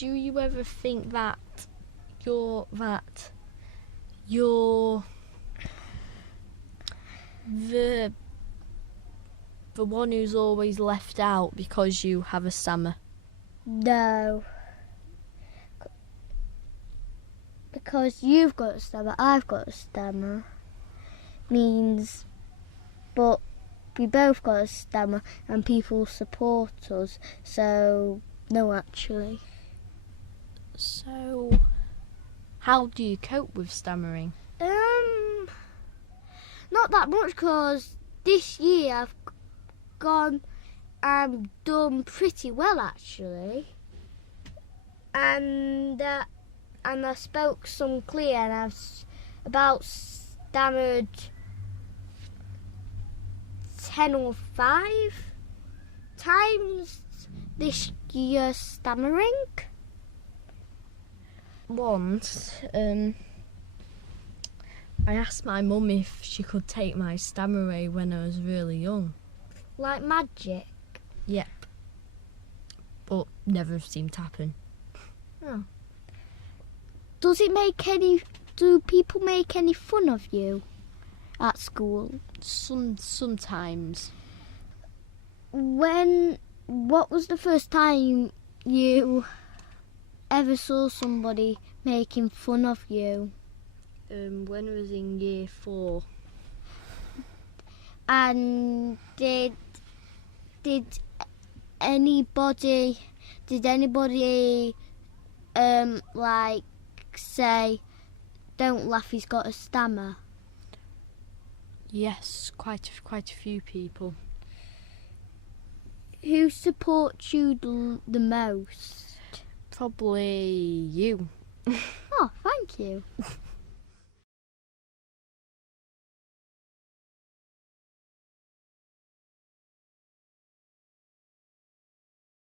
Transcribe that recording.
do you ever think that you're the one who's always left out because you have a stammer? No. Because you've got a stammer, I've got a stammer. Means, but we both got a stammer and people support us. So, no, actually. So, how do you cope with stammering? Not that much, because this year I've gone and done pretty well, actually. And I spoke some clear, and I've about stammered 10 or 5 times this year stammering. Once, I asked my mum if she could take my stammer away when I was really young. Like magic? Yep. But never seemed to happen. Oh. Do people make any fun of you at school? Sometimes. What was the first time you ever saw somebody making fun of you? When I was in year 4. And did anybody like say, "Don't laugh, he's got a stammer"? Yes, quite a few people. Who supports you the most? Probably you. Oh, thank you.